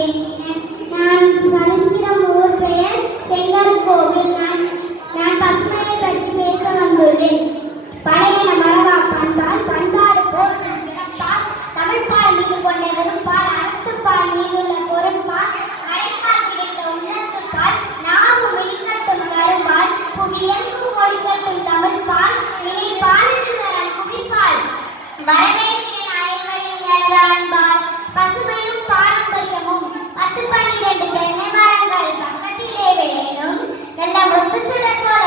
வருகிறேன். நான் சமஸ்கிருதம் ஊர் பெயர் செங்கற்கோவில். நான் பசுமையை பற்றி பேச வந்துள்ளேன். பழையன மரவா பண்பால் பண்பாடு போற்றும் சிறப்பால் தமிழ்பால் மீது கொண்ட வெறுப்பால் அறத்துப்பால் மீதுள்ள பொருட்பால் அடைப்பால் கிடைத்த உள்ளத்துப்பால் நாவு மிடிக்கட்டும் கரும்பால் புவி எங்கும் மொழிக்கட்டும் தமிழ்பால் இணை பாலிடுதரன் குவிப்பால் வரவேற்கிறேன் அனைவரின் எனது அன்பால் பசுமையும் பாரம்பரியமும் 10-12 தென்னை மரங்கள் பக்கத்திலே வேணும் நல்ல முத்துச்சுடர் போல